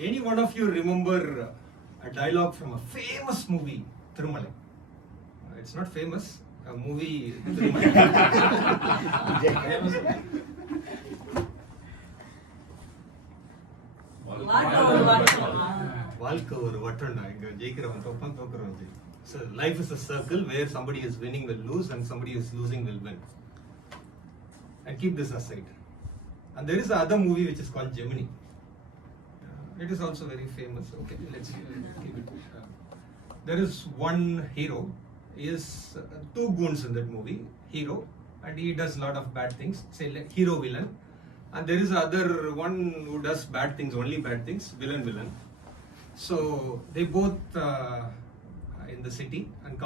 Any one of you remember a dialogue from a famous movie, Thirumalai? It's not famous, a movie, Thirumalai. So life is a circle where somebody is winning will lose and somebody is losing will win. And keep this aside. And there is another movie which is called Gemini. It is also very famous. Okay, let's keep it. There is one hero. He is two goons in that movie. Hero, and he does a lot of bad things. Say like hero villain. And there is other one who does bad things, only bad things. Villain. So they both in the city, and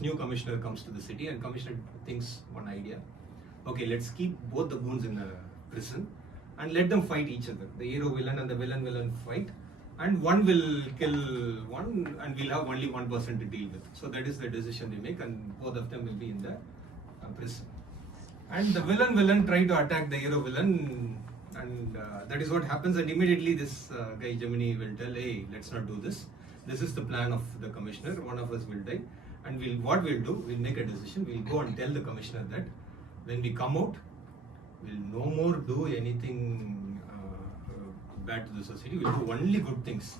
new commissioner comes to the city, and commissioner thinks one idea. Okay, let's keep both the goons in a prison and let them fight each other. The hero villain and the villain fight, and one will kill one, and we'll have only one person to deal with. So that is the decision they make, and both of them will be in the prison. And the villain try to attack the hero villain, and that is what happens. And immediately this guy Gemini will tell, "Hey, let's not do this. This is the plan of the commissioner. One of us will die, and we'll make a decision. We'll go and tell the commissioner that when we come out, we'll no more do anything bad to the society. We'll do only good things."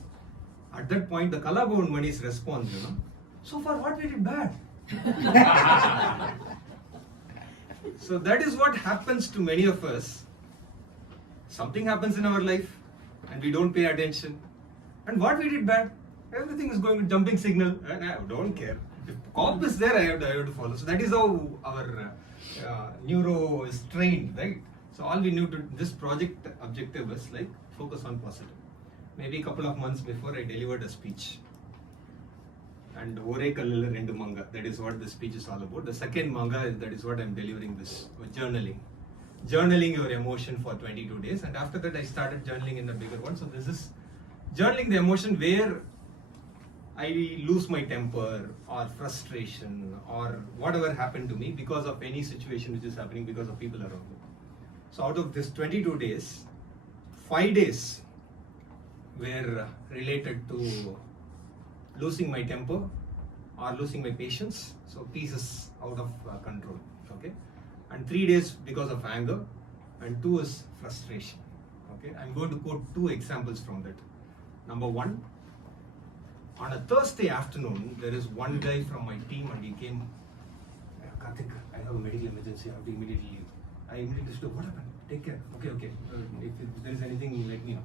At that point, the Kalabhavan Mani's response, so far what we did bad. So that is what happens to many of us. Something happens in our life, and we don't pay attention. And what we did bad, everything is going to jumping signal, and I don't care. If cop is there, I have to follow. So that is how our neuro is trained, right? So all we need to, this project objective is like focus on positive. Maybe a couple of months before, I delivered a speech. And Ore Kallila Rendu Manga, that is what the speech is all about. The second manga, that is what I'm delivering this, journaling. Journaling your emotion for 22 days. And after that, I started journaling in the bigger one. So this is journaling the emotion where I lose my temper or frustration or whatever happened to me because of any situation which is happening because of people around me. So out of this 22 days, 5 days were related to losing my temper or losing my patience. So peace is out of control. Okay, and 3 days because of anger, and 2 is frustration. Okay, I'm going to quote 2 examples from that. Number 1. On a Thursday afternoon, there is one guy from my team and he came, "Karthick, I have a medical emergency, I have to immediately leave." I immediately said, "What happened? Take care." Okay. If there is anything, let me know.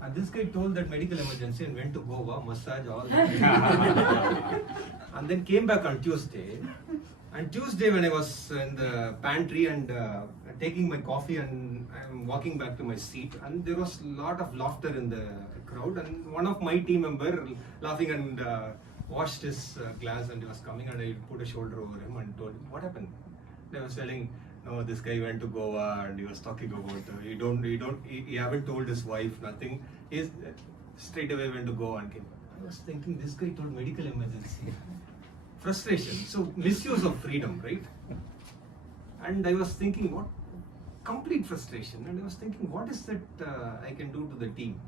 And this guy told that medical emergency and went to Goa, massage, all that. And then came back on Tuesday. And Tuesday when I was in the pantry and taking my coffee and I'm walking back to my seat, and there was a lot of laughter in the crowd, and one of my team member laughing and washed his glass, and he was coming, and I put a shoulder over him and told him, "What happened?" They was telling, "No, this guy went to Goa and he was talking about he haven't told his wife nothing. He straight away went to Goa and came back." I was thinking, this guy told medical emergency. Frustration. So misuse of freedom, right? And I was thinking, what complete frustration. And I was thinking, what is that I can do to the team?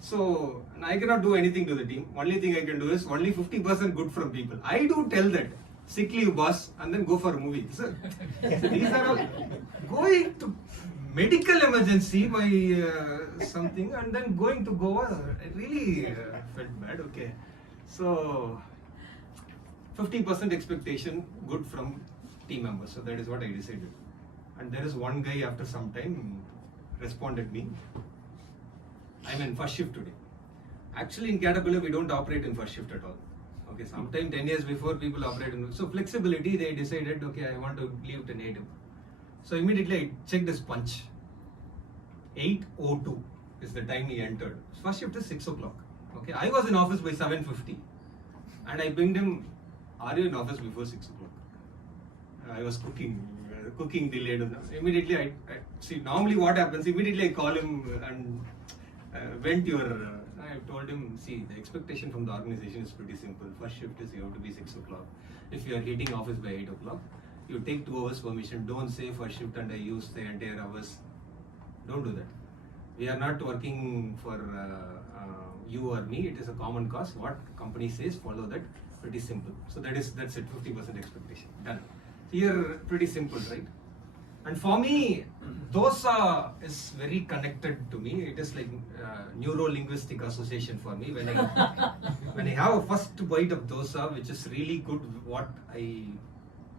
So I cannot do anything to the team. Only thing I can do is only 50% good from people. I do tell that. Sick leave, boss, and then go for a movie. So these are all going to medical emergency by something, and then going to Goa. I really felt bad. Okay, so 50% expectation good from team members. So that is what I decided. And there is one guy after some time responded me, "I'm in first shift today." Actually, in Caterpillar, we don't operate in first shift at all. Okay, sometime 10 years before people operate in. So flexibility, they decided, okay, I want to leave to native. So immediately I checked his punch. 8:02 is the time he entered. First shift is 6 o'clock. Okay, I was in office by 7:50, and I pinged him, "Are you in office before 6 o'clock?" I was cooking delayed. Immediately I see, normally what happens, immediately I call him and went your, I told him, "See, the expectation from the organization is pretty simple. First shift is you have to be 6 o'clock. If you are hitting office by 8 o'clock, you take 2 hours permission. Don't say first shift and I use the entire hours. Don't do that. We are not working for you or me. It is a common cause. What company says, follow that. Pretty simple. So that's it. 50% expectation. Done. Here, pretty simple, right? And for me, dosa is very connected to me. It is like neuro-linguistic association for me. When I have a first bite of dosa, which is really good, what I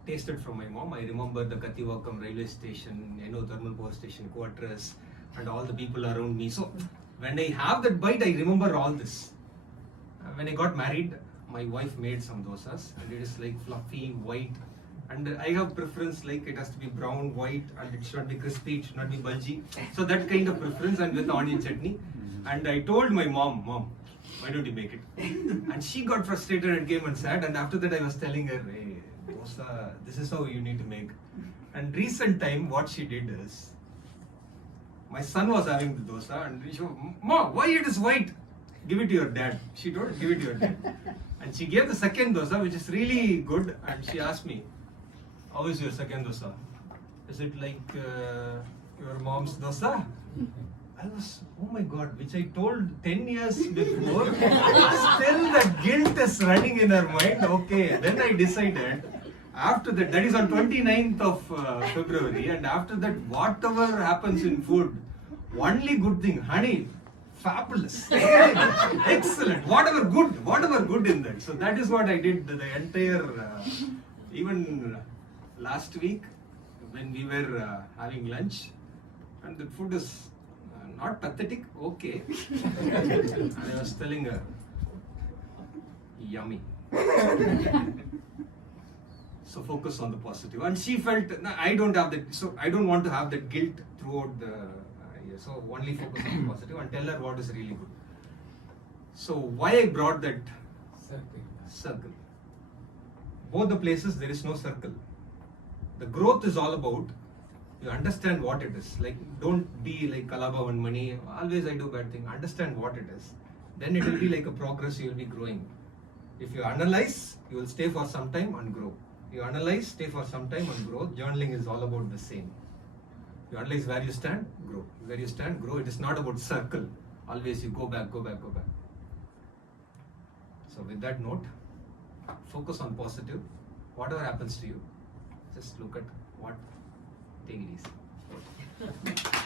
tasted from my mom, I remember the Kathivakkam railway station, thermal power station quarters, and all the people around me. So when I have that bite, I remember all this. When I got married, my wife made some dosas, and it is like fluffy, white. And I have preference like it has to be brown, white, and it should not be crispy, it should not be bulgy. So that kind of preference, and with onion chutney. And I told my mom, why don't you make it? And she got frustrated and came and sat. And after that, I was telling her, hey, dosa, this is how you need to make. And recent time, what she did is, my son was having the dosa, and she said, Mom, why it is white? Give it to your dad. She told, give it to your dad. And she gave the second dosa, which is really good. And she asked me, how is your second dosa? Is it like your mom's dosa? I was, oh my God, which I told 10 years before. Still the guilt is running in her mind. Okay, then I decided, after that is on 29th of February, and after that, whatever happens in food, only good thing, honey, fabulous, excellent, whatever good in that. So that is what I did the entire, even last week when we were having lunch, and the food is not pathetic, okay. And I was telling her, yummy. So focus on the positive. And she felt, no, I don't have that, so I don't want to have that guilt throughout the year. So only focus on the positive and tell her what is really good. So why I brought that circle? Both the places there is no circle. The growth is all about, you understand what it is. Like, don't be like Kalaba and money, always I do bad thing. Understand what it is. Then it will be like a progress, you will be growing. If you analyze, you will stay for some time and grow. You analyze, stay for some time and grow. Journaling is all about the same. You analyze where you stand, grow. Where you stand, grow. It is not about circle. Always you go back. So with that note, focus on positive. Whatever happens to you, just look at what, take it easy.